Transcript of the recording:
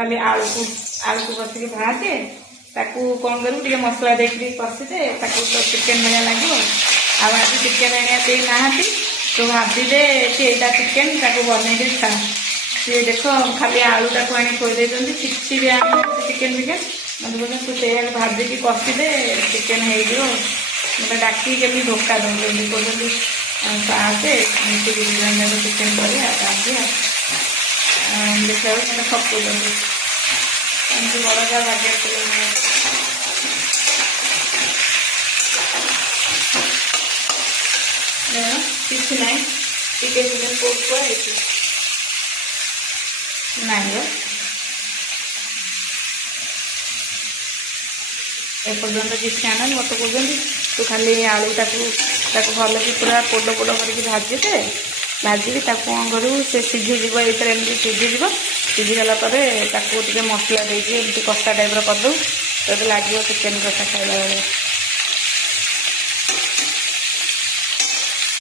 खाली आलू को बस भाजे ताकू कौन करूँ टे मसला देकर कषिदे ताकू तो चिकेन भाया लगे। आज चिकेन आने नहांती तो भाविदे कि यहाँ चिकेन ताकू बनईदे खा सी देख खाली आलू टाक आनी खोदे किसी भी आम चिकेन फिकेन मतलब बोले तू से भाविकी कषिदे चिकेन हो डाकी केमी धोखा दौरान कहते आसे चिकेन कर देखा मैंने ठकुच बड़ा जा भाग्य किसी ना चिकेन चिकेन कोट कुआई नहीं एपर्तंत किसी आना मत कहते तू खाली आलू भल कि पूरा पोड़ पोड़ करके भाजीदे भाजी कौन करूँ से सीझीज एमती सीझीज सीझीगला टे मसला देती कषा टाइप करदे तो लगे चिकेन कषा खाइला बेले।